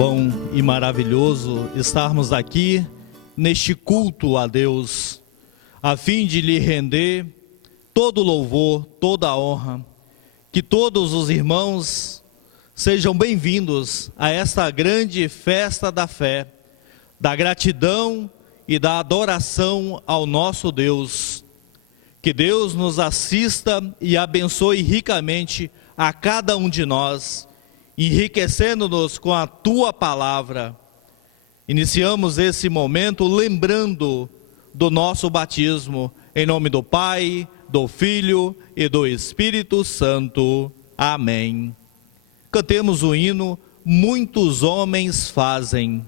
bom e maravilhoso estarmos aqui neste culto a Deus, a fim de lhe render todo louvor, toda honra. Que todos os irmãos sejam bem-vindos a esta grande festa da fé, da gratidão e da adoração ao nosso Deus. Que Deus nos assista e abençoe ricamente a cada um de nós, enriquecendo-nos com a Tua Palavra. Iniciamos esse momento lembrando do nosso batismo, em nome do Pai, do Filho e do Espírito Santo. Amém. Cantemos o hino Muitos Homens Fazem.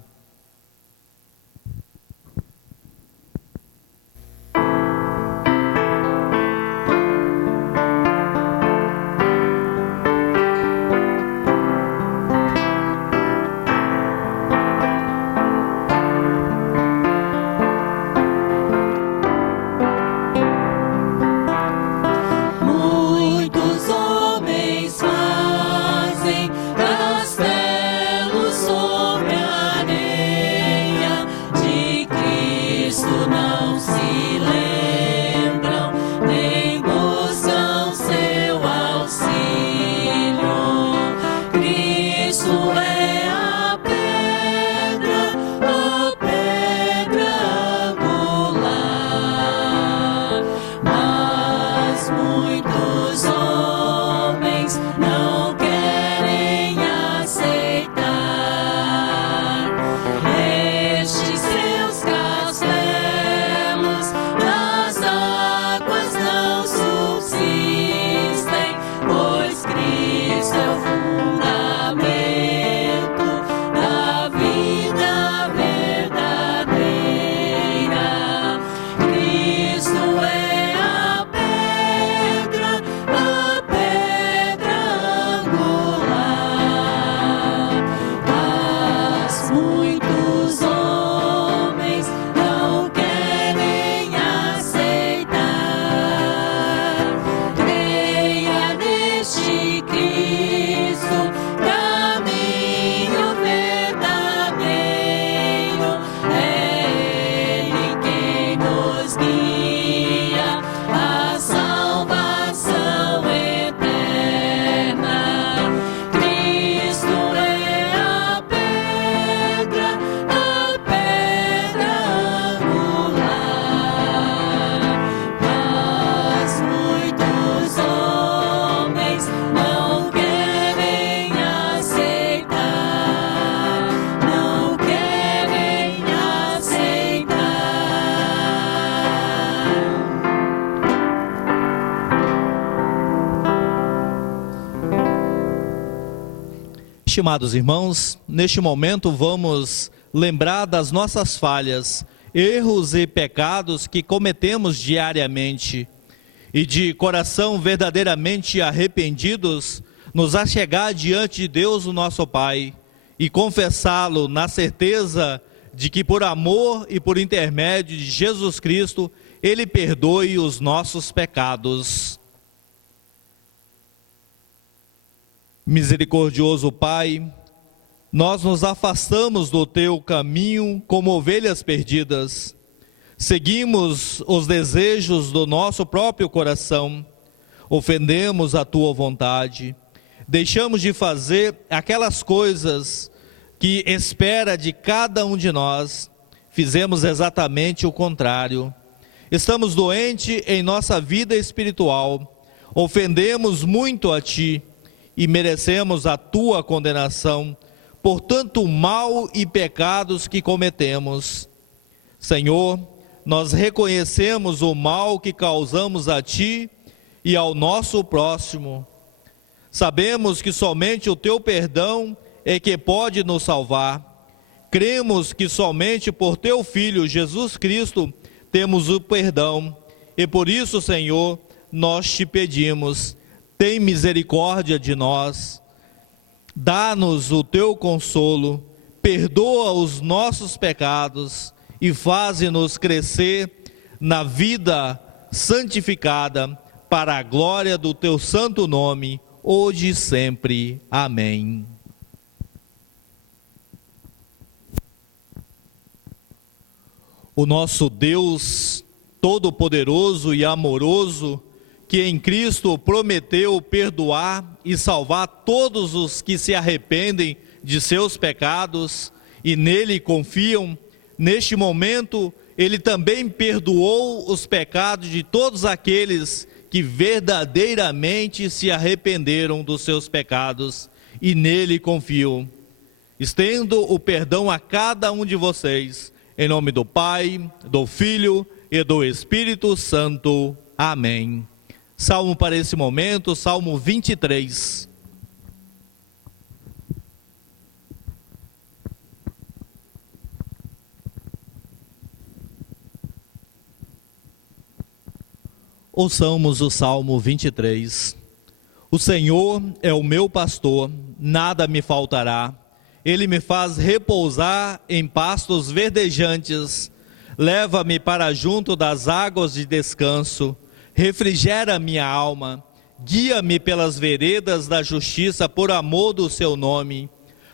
Estimados irmãos, neste momento vamos lembrar das nossas falhas, erros e pecados que cometemos diariamente e de coração verdadeiramente arrependidos, nos achegar diante de Deus, o nosso Pai, e confessá-lo na certeza de que por amor e por intermédio de Jesus Cristo, Ele perdoe os nossos pecados. Misericordioso Pai, nós nos afastamos do Teu caminho como ovelhas perdidas. Seguimos os desejos do nosso próprio coração, ofendemos a Tua vontade, deixamos de fazer aquelas coisas que espera de cada um de nós, fizemos exatamente o contrário. Estamos doentes em nossa vida espiritual, ofendemos muito a Ti, e merecemos a Tua condenação por tanto mal e pecados que cometemos. Senhor, nós reconhecemos o mal que causamos a Ti e ao nosso próximo. Sabemos que somente o Teu perdão é que pode nos salvar. Cremos que somente por Teu Filho Jesus Cristo temos o perdão. E por isso, Senhor, nós Te pedimos, tem misericórdia de nós, dá-nos o Teu consolo, perdoa os nossos pecados e faze-nos crescer na vida santificada para a glória do Teu santo nome, hoje e sempre. Amém. O nosso Deus Todo-Poderoso e amoroso, que em Cristo prometeu perdoar e salvar todos os que se arrependem de seus pecados e nele confiam, neste momento Ele também perdoou os pecados de todos aqueles que verdadeiramente se arrependeram dos seus pecados e nele confiam. Estendo o perdão a cada um de vocês, em nome do Pai, do Filho e do Espírito Santo. Amém. Salmo para esse momento, Salmo 23. Ouçamos o Salmo 23. O Senhor é o meu pastor, nada me faltará. Ele me faz repousar em pastos verdejantes. Leva-me para junto das águas de descanso. Refrigera minha alma. Guia-me pelas veredas da justiça por amor do seu nome.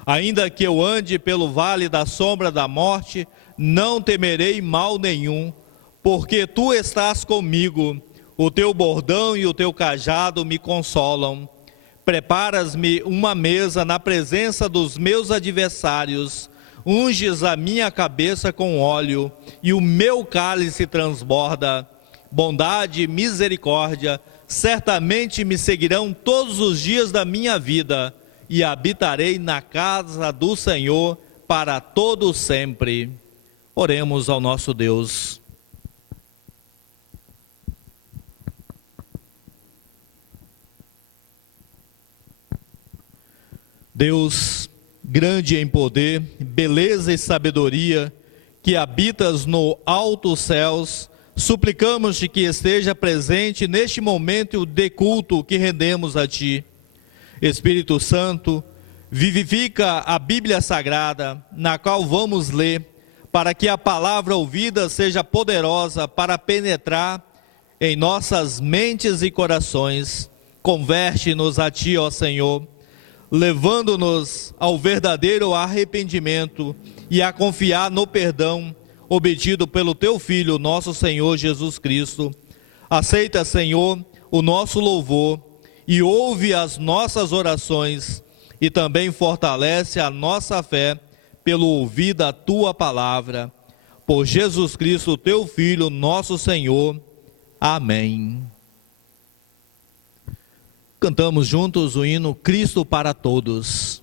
Ainda que eu ande pelo vale da sombra da morte, não temerei mal nenhum, porque tu estás comigo. O teu bordão e o teu cajado me consolam. Preparas-me uma mesa na presença dos meus adversários. Unges a minha cabeça com óleo e o meu cálice transborda. Bondade e misericórdia certamente me seguirão todos os dias da minha vida e habitarei na casa do Senhor para todo sempre. Oremos ao nosso Deus. Deus, grande em poder, beleza e sabedoria, que habitas no altos céus, suplicamos-te que esteja presente neste momento de culto que rendemos a Ti. Espírito Santo, vivifica a Bíblia Sagrada, na qual vamos ler, para que a palavra ouvida seja poderosa para penetrar em nossas mentes e corações. Converte-nos a Ti, ó Senhor, levando-nos ao verdadeiro arrependimento e a confiar no perdão obtido pelo Teu Filho, nosso Senhor Jesus Cristo. Aceita, Senhor, o nosso louvor e ouve as nossas orações e também fortalece a nossa fé pelo ouvir da Tua palavra. Por Jesus Cristo, Teu Filho, nosso Senhor. Amém. Cantamos juntos o hino Cristo para Todos.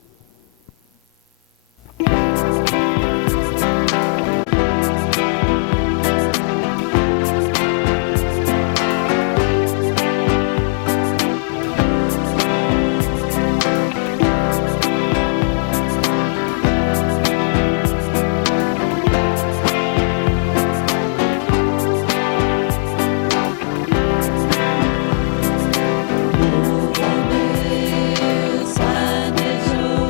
Deus, Pai de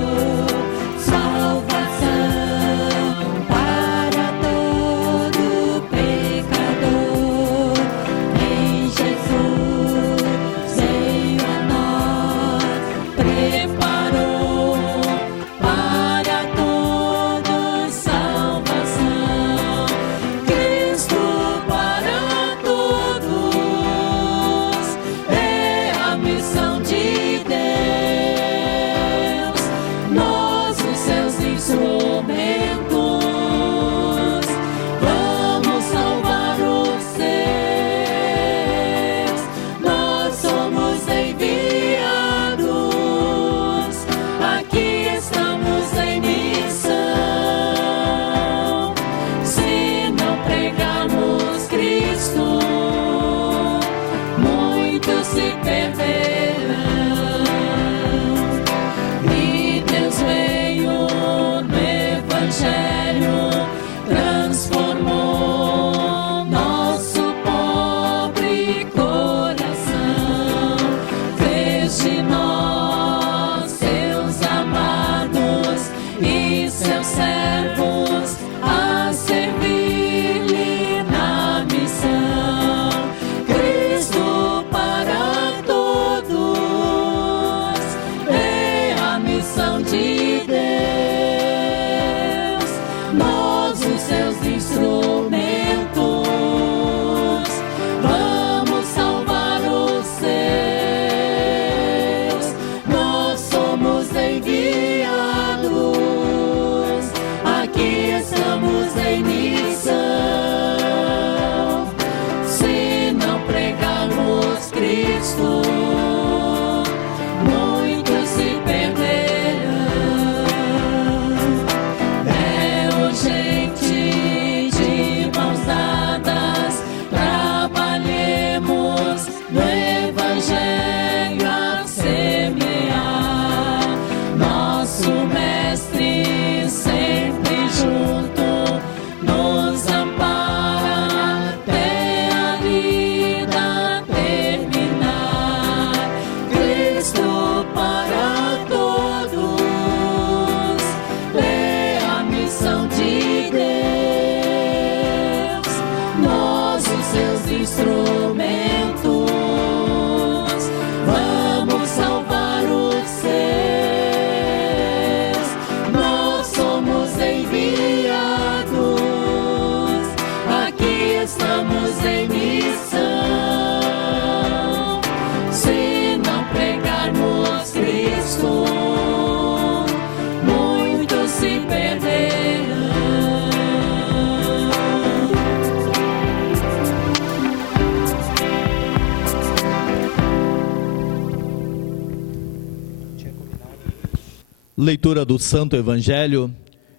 Leitura do Santo Evangelho,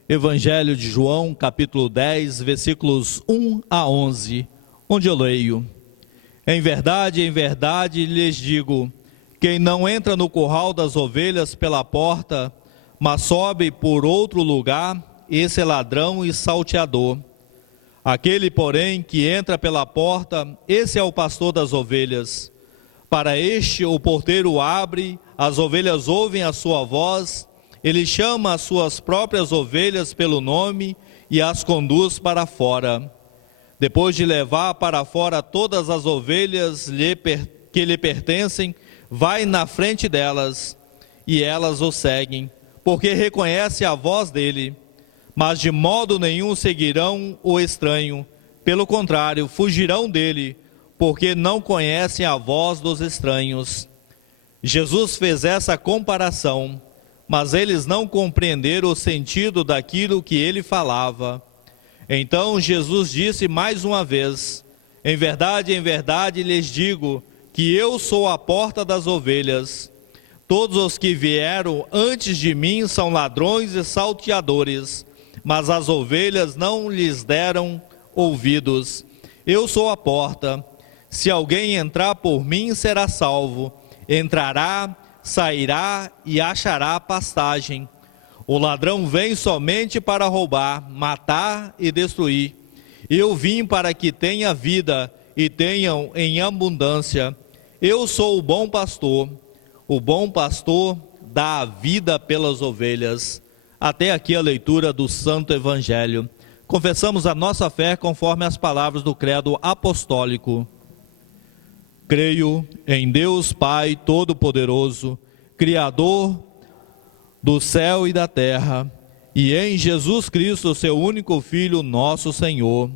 Evangelho de João, capítulo 10, versículos 1 a 11, onde eu leio: em verdade, lhes digo, quem não entra no curral das ovelhas pela porta, mas sobe por outro lugar, esse é ladrão e salteador. Aquele, porém, que entra pela porta, esse é o pastor das ovelhas. Para este, o porteiro abre, as ovelhas ouvem a sua voz, ele chama as suas próprias ovelhas pelo nome e as conduz para fora. Depois de levar para fora todas as ovelhas que lhe pertencem, vai na frente delas, e elas o seguem, porque reconhecem a voz dele. Mas de modo nenhum seguirão o estranho, pelo contrário, fugirão dele, porque não conhecem a voz dos estranhos. Jesus fez essa comparação, mas eles não compreenderam o sentido daquilo que ele falava. Então Jesus disse mais uma vez: em verdade, lhes digo que eu sou a porta das ovelhas. Todos os que vieram antes de mim são ladrões e salteadores, mas as ovelhas não lhes deram ouvidos. Eu sou a porta. Se alguém entrar por mim, será salvo. Entrará, sairá e achará pastagem. O ladrão vem somente para roubar, matar e destruir. Eu vim para que tenha vida e tenham em abundância. Eu sou o bom pastor. O bom pastor dá a vida pelas ovelhas. Até aqui a leitura do Santo Evangelho. Confessamos a nossa fé conforme as palavras do credo apostólico. Creio em Deus Pai Todo-Poderoso, Criador do céu e da terra, e em Jesus Cristo, seu único Filho, nosso Senhor,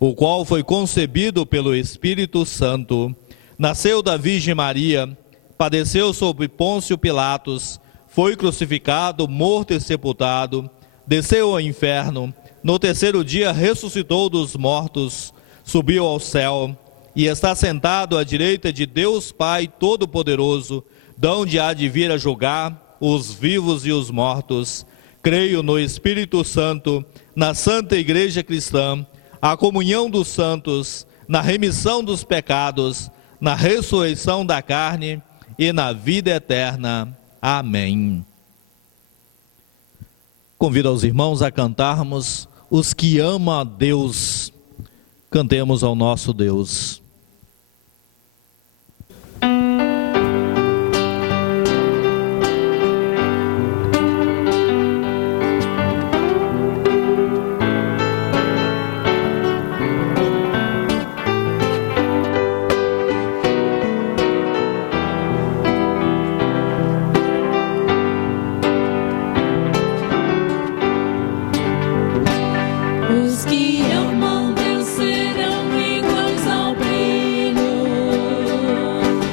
o qual foi concebido pelo Espírito Santo, nasceu da Virgem Maria, padeceu sob Pôncio Pilatos, foi crucificado, morto e sepultado, desceu ao inferno, no terceiro dia ressuscitou dos mortos, subiu ao céu, e está sentado à direita de Deus Pai Todo-Poderoso, donde há de vir a julgar os vivos e os mortos. Creio no Espírito Santo, na Santa Igreja Cristã, a comunhão dos santos, na remissão dos pecados, na ressurreição da carne e na vida eterna. Amém. Convido aos irmãos a cantarmos Os que amam a Deus. Cantemos ao nosso Deus. Os que amam Deus serão iguais ao brilho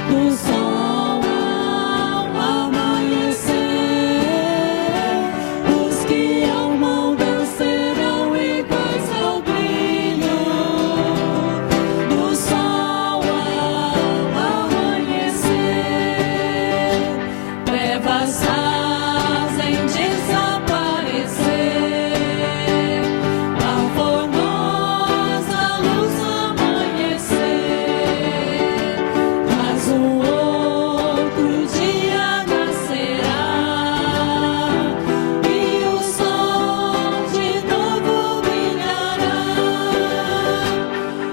do sol ao amanhecer. Os que amam Deus serão iguais ao brilho do sol ao amanhecer. Trevas fazem desaparecer.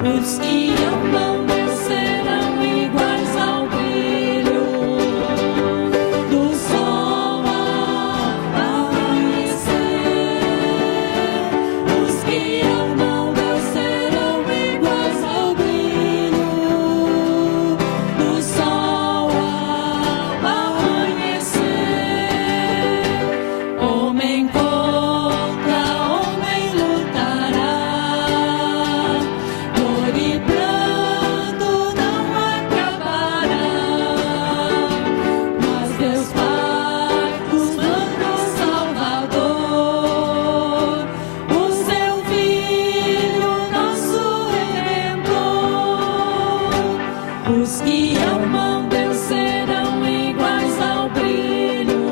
Os que amam Deus serão iguais ao brilho do sol ao amanhecer. Os que amam Deus serão iguais ao brilho do sol ao amanhecer. Homem contra homem lutará. E pranto não acabará, mas Deus Pai nos manda o Salvador, o seu Filho, nosso Redentor. Os que amam Deus serão iguais ao brilho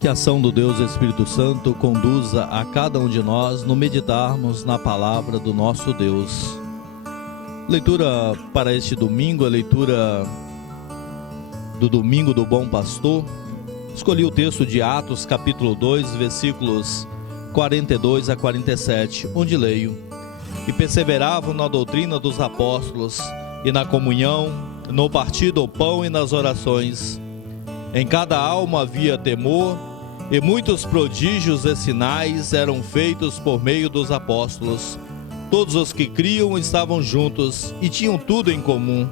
Que a ação do Deus Espírito Santo conduza a cada um de nós no meditarmos na palavra do nosso Deus. Leitura para este domingo, a leitura do domingo do Bom Pastor. Escolhi o texto de Atos capítulo 2, versículos 42 a 47, onde leio: E perseveravam na doutrina dos apóstolos, e na comunhão, no partir do pão e nas orações. Em cada alma havia temor, e muitos prodígios e sinais eram feitos por meio dos apóstolos. Todos os que criam estavam juntos e tinham tudo em comum.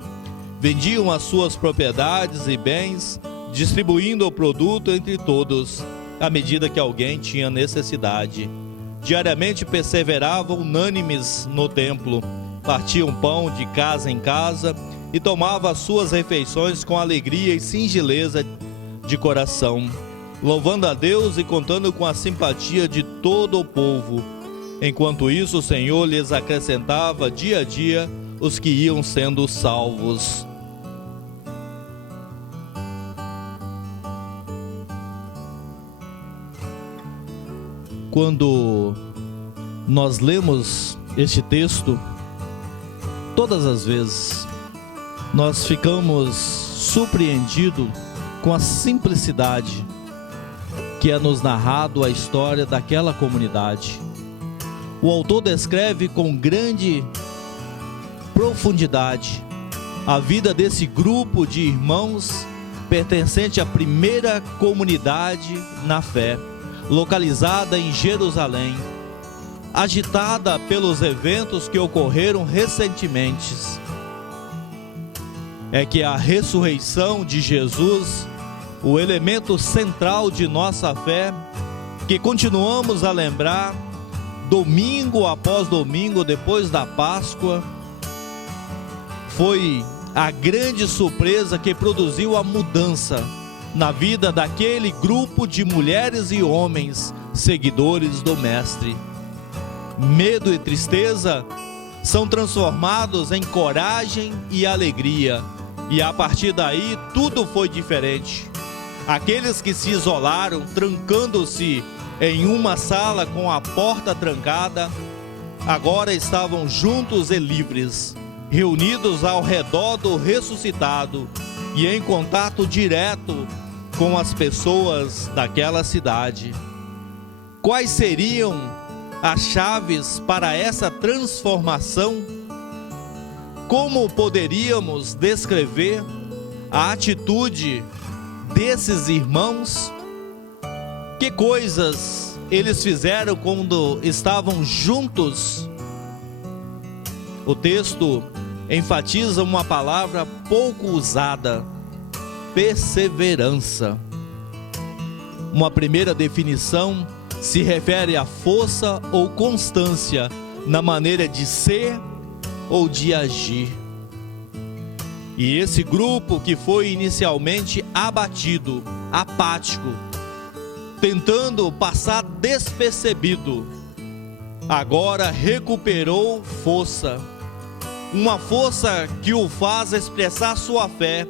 Vendiam as suas propriedades e bens, distribuindo o produto entre todos, à medida que alguém tinha necessidade. Diariamente perseveravam unânimes no templo, partiam pão de casa em casa e tomavam as suas refeições com alegria e singeleza de coração, louvando a Deus e contando com a simpatia de todo o povo. Enquanto isso, o Senhor lhes acrescentava dia a dia os que iam sendo salvos. Quando nós lemos este texto, todas as vezes nós ficamos surpreendidos com a simplicidade que é nos narrado a história daquela comunidade. O autor descreve com grande profundidade a vida desse grupo de irmãos pertencente à primeira comunidade na fé, localizada em Jerusalém, agitada pelos eventos que ocorreram recentemente. É que a ressurreição de Jesus, o elemento central de nossa fé, que continuamos a lembrar domingo após domingo depois da Páscoa, foi a grande surpresa que produziu a mudança na vida daquele grupo de mulheres e homens seguidores do Mestre. Medo e tristeza são transformados em coragem e alegria, e a partir daí tudo foi diferente. Aqueles que se isolaram, trancando-se em uma sala com a porta trancada, agora estavam juntos e livres, reunidos ao redor do ressuscitado e em contato direto com as pessoas daquela cidade. Quais seriam as chaves para essa transformação? Como poderíamos descrever a atitude desses irmãos? Que coisas eles fizeram quando estavam juntos? O texto enfatiza uma palavra pouco usada: perseverança. Uma primeira definição se refere à força ou constância na maneira de ser ou de agir. E esse grupo que foi inicialmente abatido, apático, tentando passar despercebido, agora recuperou força. Uma força que o faz expressar sua fé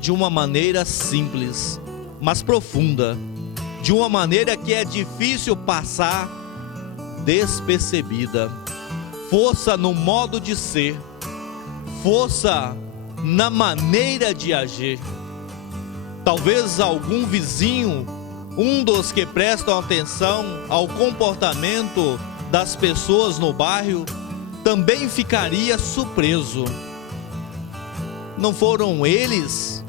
de uma maneira simples, mas profunda, de uma maneira que é difícil passar despercebida. Força no modo de ser, força na maneira de agir. Talvez algum vizinho, um dos que prestam atenção ao comportamento das pessoas no bairro, também ficaria surpreso. Não foram eles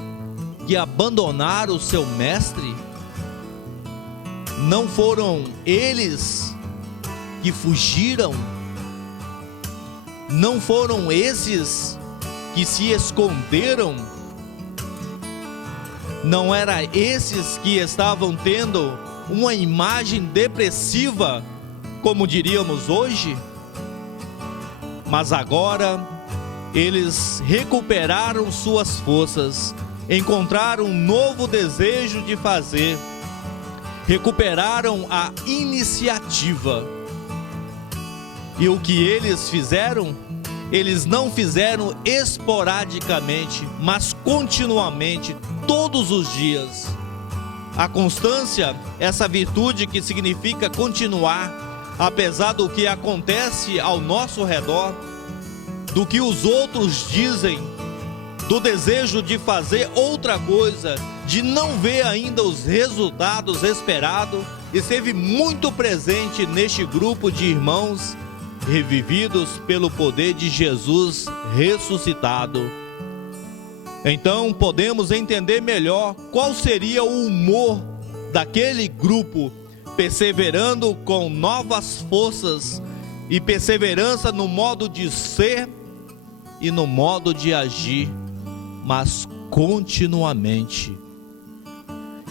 que abandonaram o seu mestre? Não foram eles que fugiram? Não foram esses que se esconderam? Não eram esses que estavam tendo uma imagem depressiva, como diríamos hoje? Mas agora eles recuperaram suas forças, encontraram um novo desejo de fazer, recuperaram a iniciativa. E o que eles fizeram? Eles não fizeram esporadicamente, mas continuamente, todos os dias. A constância, essa virtude que significa continuar, apesar do que acontece ao nosso redor, do que os outros dizem, do desejo de fazer outra coisa, de não ver ainda os resultados esperados, esteve muito presente neste grupo de irmãos revividos pelo poder de Jesus ressuscitado. Então podemos entender melhor qual seria o humor daquele grupo, perseverando com novas forças e perseverança no modo de ser e no modo de agir, mas continuamente.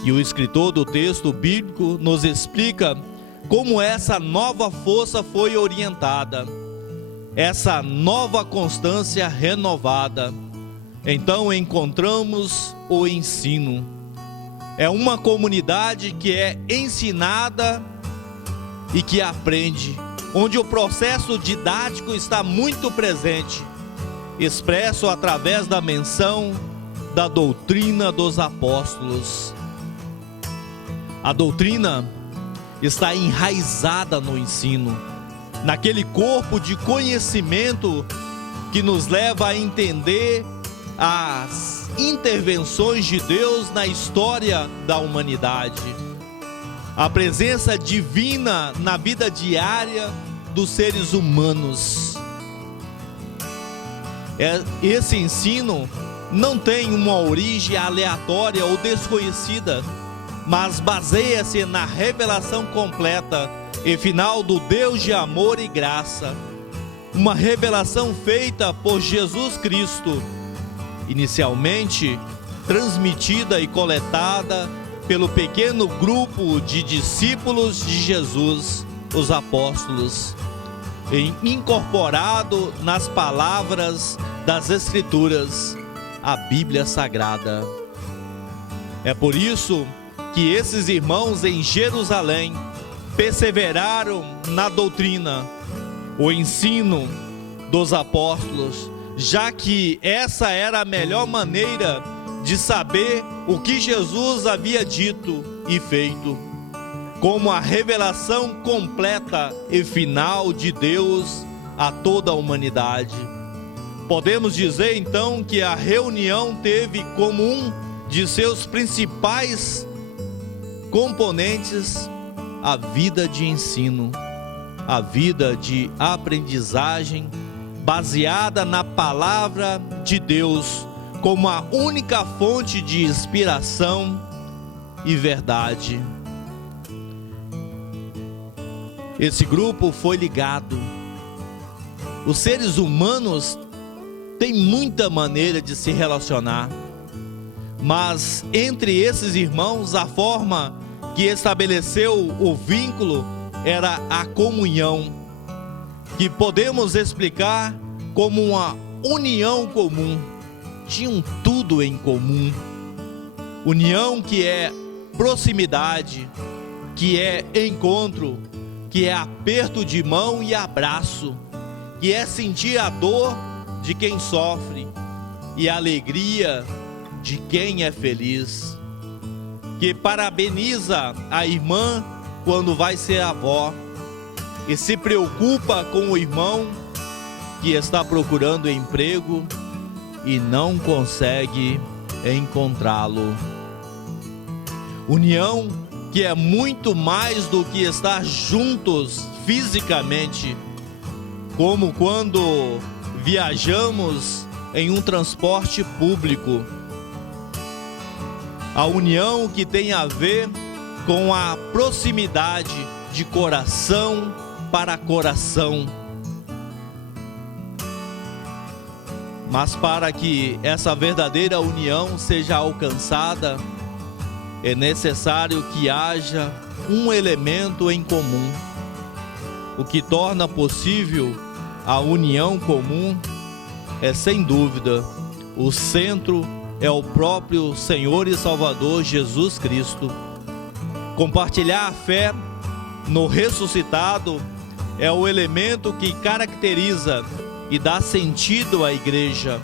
E o escritor do texto bíblico nos explica como essa nova força foi orientada, essa nova constância renovada. Então encontramos o ensino. É uma comunidade que é ensinada e que aprende, onde o processo didático está muito presente, expresso através da menção da doutrina dos apóstolos. A doutrina está enraizada no ensino, naquele corpo de conhecimento que nos leva a entender as intervenções de Deus na história da humanidade, a presença divina na vida diária dos seres humanos. Esse ensino não tem uma origem aleatória ou desconhecida, mas baseia-se na revelação completa e final do Deus de amor e graça, uma revelação feita por Jesus Cristo, inicialmente transmitida e coletada pelo pequeno grupo de discípulos de Jesus, os apóstolos, e incorporado nas palavras das Escrituras, a Bíblia Sagrada. É por isso que esses irmãos em Jerusalém perseveraram na doutrina, o ensino dos apóstolos, já que essa era a melhor maneira de saber o que Jesus havia dito e feito, como a revelação completa e final de Deus a toda a humanidade. Podemos dizer então que a reunião teve como um de seus principais componentes a vida de ensino, a vida de aprendizagem baseada na palavra de Deus como a única fonte de inspiração e verdade. Esse grupo foi ligado. Os seres humanos têm muita maneira de se relacionar, mas entre esses irmãos a forma que estabeleceu o vínculo era a comunhão, que podemos explicar como uma união comum. Tinham tudo em comum. União que é proximidade, que é encontro, que é aperto de mão e abraço, que é sentir a dor de quem sofre e a alegria de quem é feliz, que parabeniza a irmã quando vai ser avó e se preocupa com o irmão que está procurando emprego e não consegue encontrá-lo. União que é muito mais do que estar juntos fisicamente, como quando viajamos em um transporte público. A união que tem a ver com a proximidade de coração para coração. Mas para que essa verdadeira união seja alcançada, é necessário que haja um elemento em comum. O que torna possível a união comum é, sem dúvida, o centro é o próprio Senhor e Salvador Jesus Cristo. Compartilhar a fé no ressuscitado é o elemento que caracteriza e dá sentido à igreja,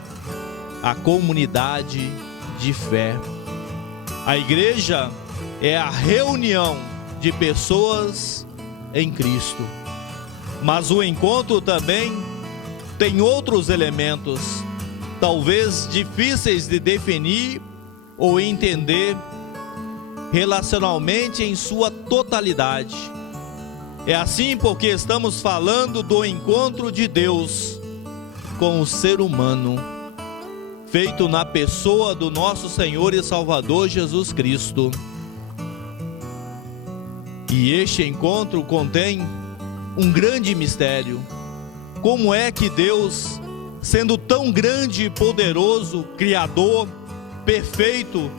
à comunidade de fé. A igreja é a reunião de pessoas em Cristo. Mas o encontro também tem outros elementos, talvez difíceis de definir ou entender relacionalmente em sua totalidade. É assim porque estamos falando do encontro de Deus com o ser humano, feito na pessoa do nosso Senhor e Salvador Jesus Cristo. E este encontro contém um grande mistério. Como é que Deus, sendo tão grande e poderoso, criador, perfeito,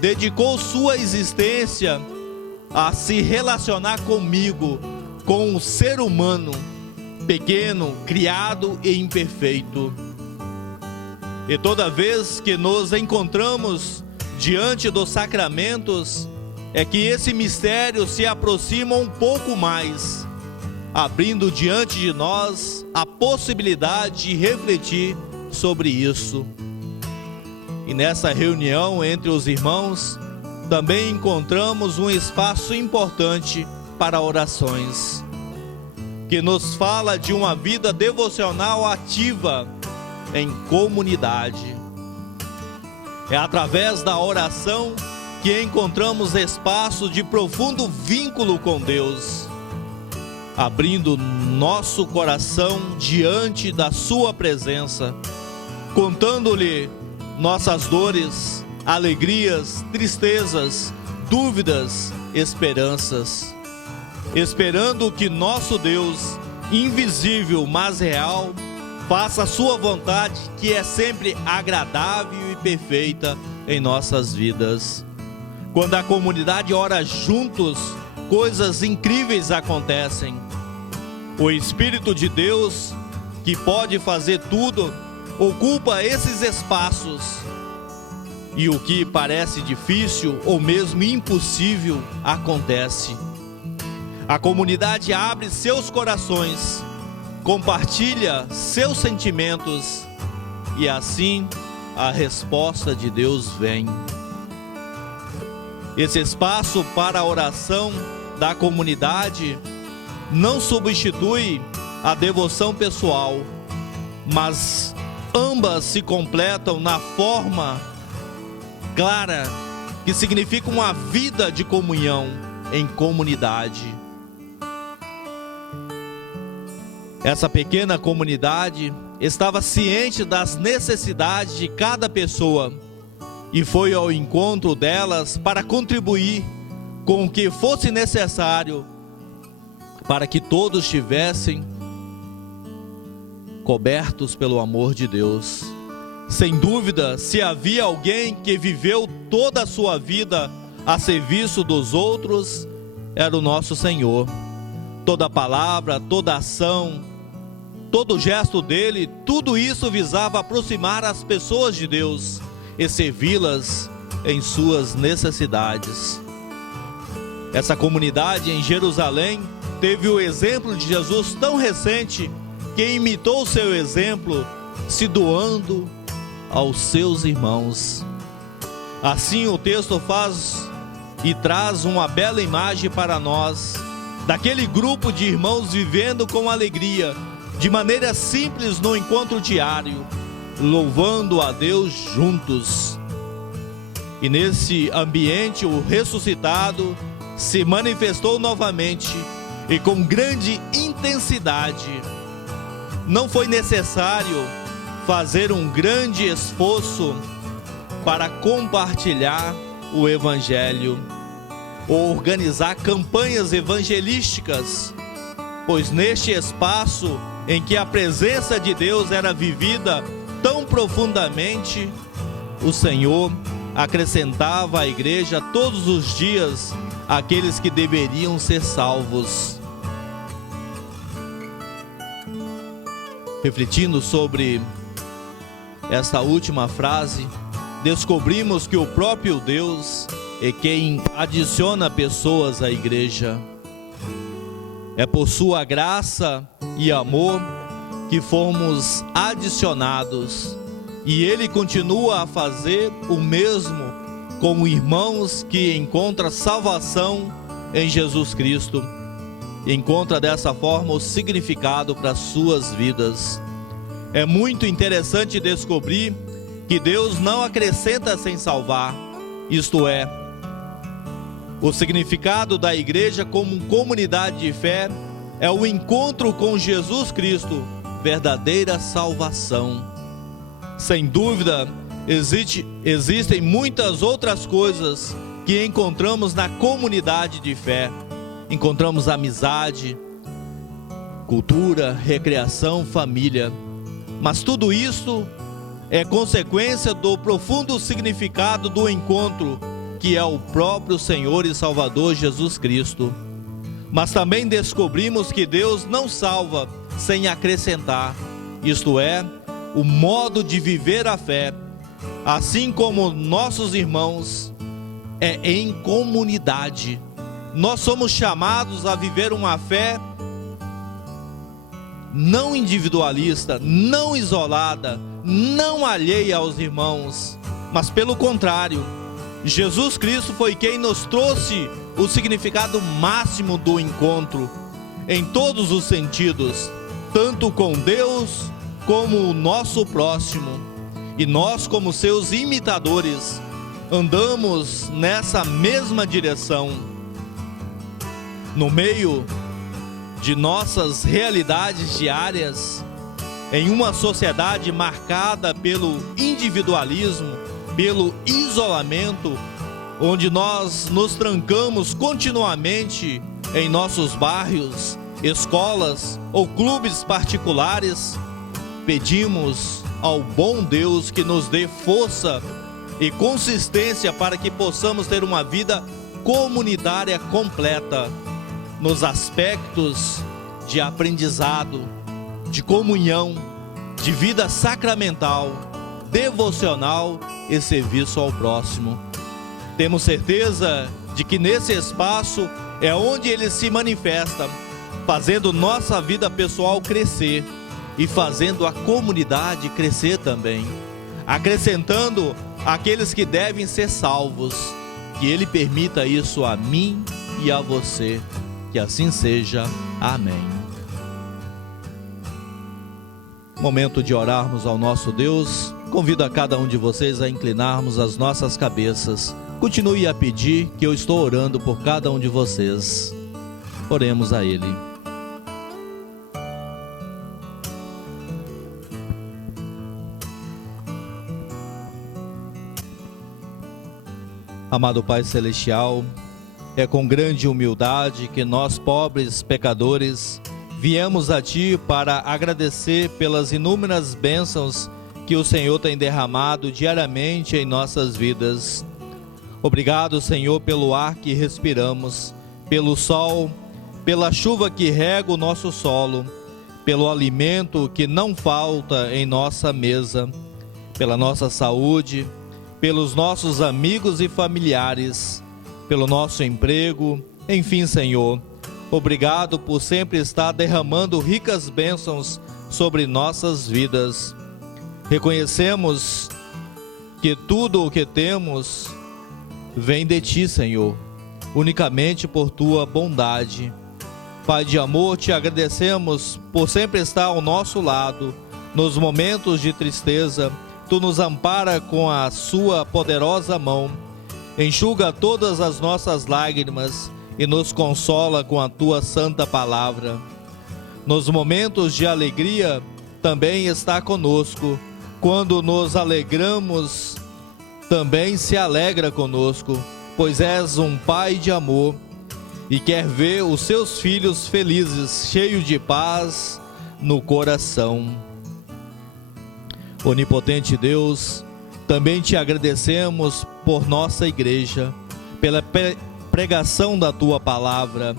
dedicou sua existência a se relacionar comigo, com o ser humano, pequeno, criado e imperfeito? E toda vez que nos encontramos diante dos sacramentos, é que esse mistério se aproxima um pouco mais, abrindo diante de nós a possibilidade de refletir sobre isso. E nessa reunião entre os irmãos, também encontramos um espaço importante para orações, que nos fala de uma vida devocional ativa em comunidade. É através da oração que encontramos espaço de profundo vínculo com Deus, abrindo nosso coração diante da sua presença, contando-lhe nossas dores, alegrias, tristezas, dúvidas, esperanças, esperando que nosso Deus, invisível mas real, faça a sua vontade, que é sempre agradável e perfeita em nossas vidas. Quando a comunidade ora juntos, coisas incríveis acontecem. O Espírito de Deus, que pode fazer tudo, ocupa esses espaços, e o que parece difícil ou mesmo impossível acontece. A comunidade abre seus corações, compartilha seus sentimentos, e assim a resposta de Deus vem. Esse espaço para a oração da comunidade não substitui a devoção pessoal, mas ambas se completam na forma clara que significa uma vida de comunhão em comunidade. Essa pequena comunidade estava ciente das necessidades de cada pessoa e foi ao encontro delas para contribuir com o que fosse necessário para que todos estivessem cobertos pelo amor de Deus. Sem dúvida, se havia alguém que viveu toda a sua vida a serviço dos outros, era o nosso Senhor. Toda palavra, toda ação, todo gesto dele, tudo isso visava aproximar as pessoas de Deus e servi-las em suas necessidades. Essa comunidade em Jerusalém teve o exemplo de Jesus tão recente que imitou seu exemplo, se doando aos seus irmãos. Assim o texto faz e traz uma bela imagem para nós, daquele grupo de irmãos vivendo com alegria, de maneira simples no encontro diário, louvando a Deus juntos. E nesse ambiente o ressuscitado se manifestou novamente e com grande intensidade. Não foi necessário fazer um grande esforço para compartilhar o Evangelho ou organizar campanhas evangelísticas, pois neste espaço em que a presença de Deus era vivida tão profundamente, o Senhor acrescentava à igreja todos os dias aqueles que deveriam ser salvos. Refletindo sobre esta última frase, descobrimos que o próprio Deus é quem adiciona pessoas à igreja. É por sua graça e amor que fomos adicionados, e Ele continua a fazer o mesmo como irmãos que encontram salvação em Jesus Cristo. E encontra dessa forma o significado para as suas vidas. É muito interessante descobrir que Deus não acrescenta sem salvar, isto é, o significado da igreja como comunidade de fé é o encontro com Jesus Cristo, verdadeira salvação. Sem dúvida, existem muitas outras coisas que encontramos na comunidade de fé. Encontramos amizade, cultura, recreação, família. Mas tudo isso é consequência do profundo significado do encontro, que é o próprio Senhor e Salvador Jesus Cristo. Mas também descobrimos que Deus não salva sem acrescentar, isto é, o modo de viver a fé, assim como nossos irmãos, é em comunidade. Nós somos chamados a viver uma fé não individualista, não isolada, não alheia aos irmãos, mas pelo contrário, Jesus Cristo foi quem nos trouxe o significado máximo do encontro, em todos os sentidos, tanto com Deus como o nosso próximo. E nós, como seus imitadores, andamos nessa mesma direção. No meio de nossas realidades diárias, em uma sociedade marcada pelo individualismo, pelo isolamento, onde nós nos trancamos continuamente em nossos bairros, escolas ou clubes particulares, pedimos ao bom Deus que nos dê força e consistência para que possamos ter uma vida comunitária completa, nos aspectos de aprendizado, de comunhão, de vida sacramental, devocional e serviço ao próximo. Temos certeza de que nesse espaço é onde ele se manifesta, fazendo nossa vida pessoal crescer e fazendo a comunidade crescer também, acrescentando aqueles que devem ser salvos. Que ele permita isso a mim e a você. Que assim seja. Amém. Momento de orarmos ao nosso Deus. Convido a cada um de vocês a inclinarmos as nossas cabeças. Continue a pedir, que eu estou orando por cada um de vocês. Oremos a Ele. Amado Pai Celestial, é com grande humildade que nós, pobres pecadores, viemos a Ti para agradecer pelas inúmeras bênçãos que o Senhor tem derramado diariamente em nossas vidas. Obrigado, Senhor, pelo ar que respiramos, pelo sol, pela chuva que rega o nosso solo, pelo alimento que não falta em nossa mesa, pela nossa saúde, pelos nossos amigos e familiares, pelo nosso emprego, enfim, Senhor, obrigado por sempre estar derramando ricas bênçãos sobre nossas vidas. Reconhecemos que tudo o que temos vem de Ti, Senhor, unicamente por Tua bondade. Pai de amor, Te agradecemos por sempre estar ao nosso lado, nos momentos de tristeza. Tu nos ampara com a Sua poderosa mão, enxuga todas as nossas lágrimas e nos consola com a Tua santa palavra. Nos momentos de alegria, também está conosco. Quando nos alegramos, também se alegra conosco, pois és um Pai de amor e quer ver os Seus filhos felizes, cheios de paz no coração. Onipotente Deus, também Te agradecemos por nossa igreja, pela pregação da Tua palavra,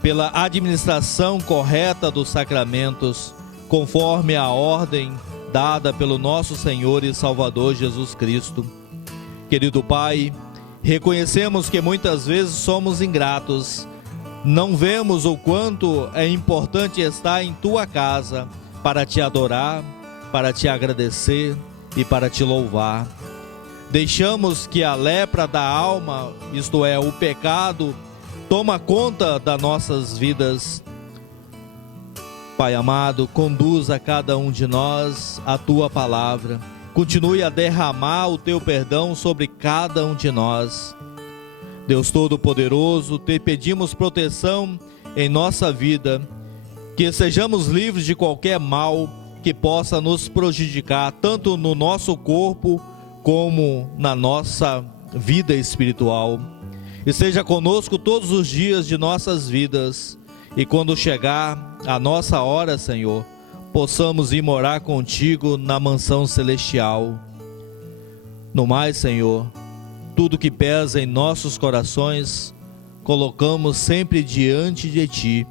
pela administração correta dos sacramentos, conforme a ordem dada pelo nosso Senhor e Salvador Jesus Cristo. Querido Pai, reconhecemos que muitas vezes somos ingratos, não vemos o quanto é importante estar em Tua casa para Te adorar, para Te agradecer e para Te louvar. deixamos que a lepra da alma, isto é, o pecado, toma conta das nossas vidas. Pai amado, conduza cada um de nós a tua palavra. Continue a derramar o teu perdão sobre cada um de nós. Deus Todo-Poderoso, te pedimos proteção em nossa vida, que sejamos livres de qualquer mal que possa nos prejudicar, tanto no nosso corpo como na nossa vida espiritual. E seja conosco todos os dias de nossas vidas. E quando chegar a nossa hora, Senhor, possamos ir morar contigo na mansão celestial. No mais, Senhor, tudo que pesa em nossos corações, colocamos sempre diante de Ti.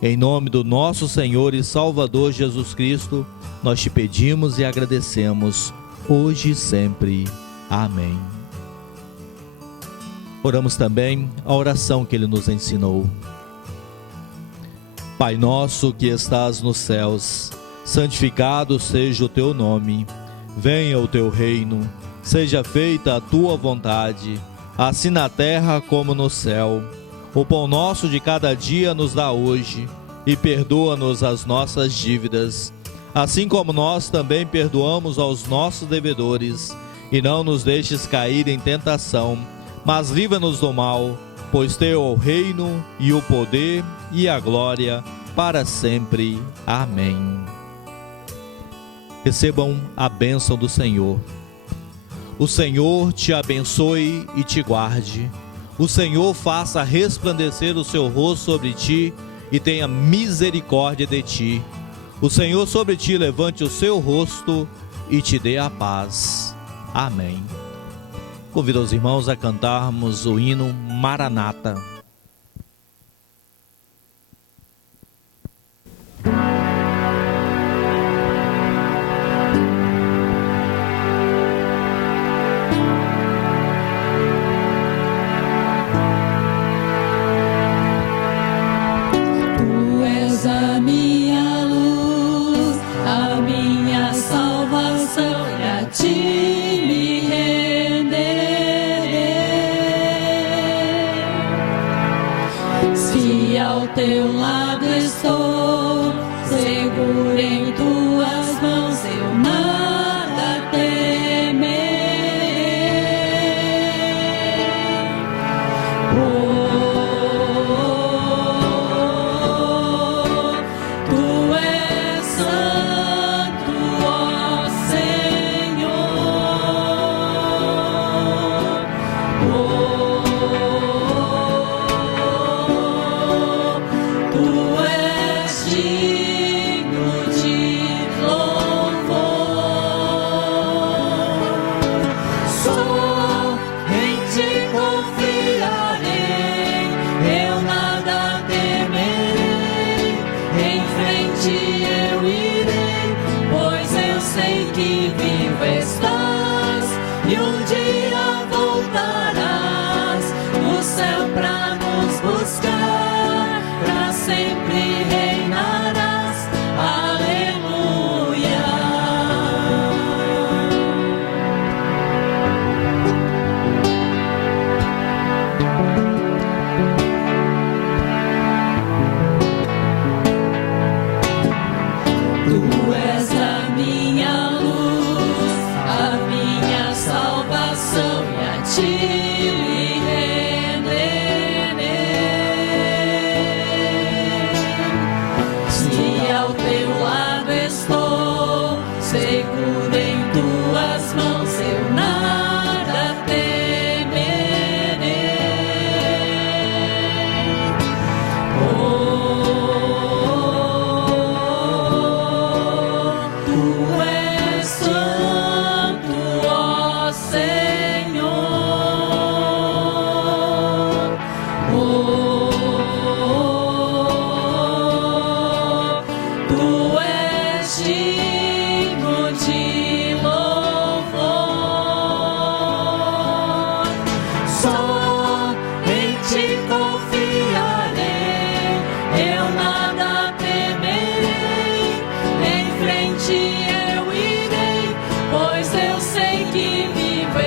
Em nome do nosso Senhor e Salvador Jesus Cristo, nós te pedimos e agradecemos, hoje e sempre. Amém. Oramos também a oração que Ele nos ensinou. Pai nosso que estás nos céus, santificado seja o teu nome. Venha o teu reino, seja feita a tua vontade, assim na terra como no céu. O pão nosso de cada dia nos dá hoje, e perdoa-nos as nossas dívidas, assim como nós também perdoamos aos nossos devedores. E não nos deixes cair em tentação, mas livra-nos do mal, pois teu é o reino e o poder e a glória para sempre. Amém. Recebam a bênção do Senhor. O Senhor te abençoe e te guarde. O Senhor faça resplandecer o seu rosto sobre ti e tenha misericórdia de ti. O Senhor sobre ti levante o seu rosto e te dê a paz. Amém. Convido os irmãos a cantarmos o hino Maranata. Tu és a minha luz, a minha salvação, e a ti me renderei. Se ao teu lado estou, seguro em tuas mãos, eu nada temerei. Tu és santo, ó Senhor. Tu és digno de louvor. Só em ti confiarei, eu nada temerei. Em frente eu irei, pois eu sei que vivo estás e um dia voltarás no céu pra nos buscar, pra sempre reinarás. Aleluia. Tu és a minha luz, a minha salvação, e a ti me renderei. Se ao teu lado estou, seguro em tuas mãos, eu nada temerei. Tu és santo, ó Senhor. Tu és digno de louvor. Só em ti confiarei, eu nada temerei. Em frente eu irei, pois eu sei que vivo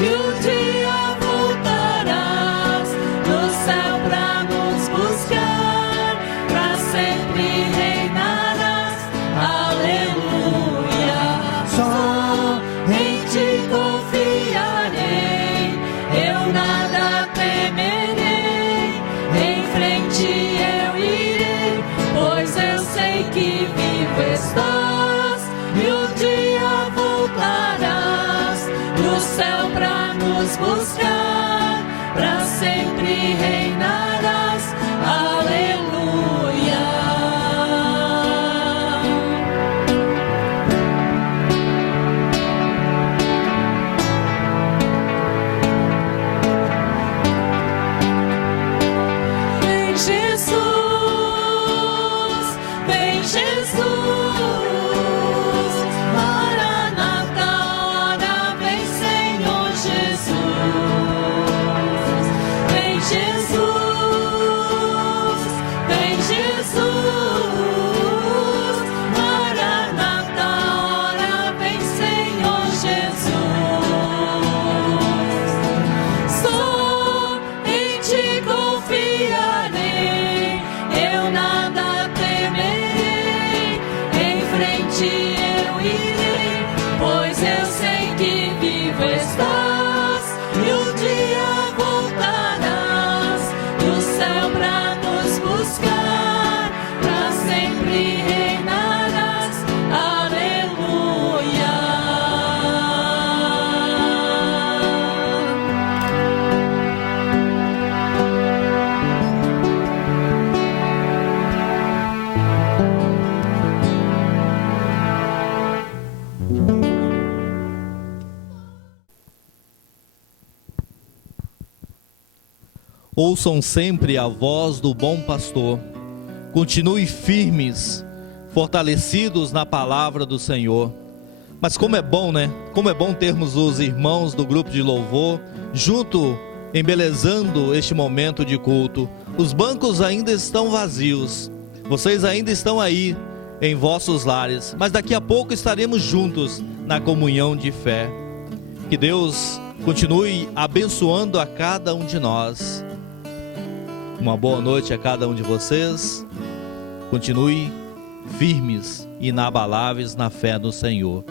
e um dia voltarás do céu pra nos buscar, pra sempre reinarás. Aleluia. Só em ti confiarei, eu nada temerei, em frente eu irei, pois eu sei que vivo estás e um dia voltarás do céu pra nos buscar, pra sempre reinarás. Aleluia. Vem Jesus, vem Jesus, Maranata, ora vem Senhor Jesus. Vem Jesus, vem Jesus, Maranata, ora vem Senhor Jesus. Só em ti confiarei, eu nada temerei, em frente eu irei, pois eu sei que vivo estás e um dia voltarás do céu pra nos buscar, pra sempre reinarás. Aleluia. Ouçam sempre a voz do bom pastor. Continue firmes, fortalecidos na palavra do Senhor. Mas como é bom, né? Como é bom termos os irmãos do grupo de louvor junto, embelezando este momento de culto. Os bancos ainda estão vazios. Vocês ainda estão aí em vossos lares, mas daqui a pouco estaremos juntos na comunhão de fé. Que Deus continue abençoando a cada um de nós. Uma boa noite a cada um de vocês. Continue firmes e inabaláveis na fé do Senhor.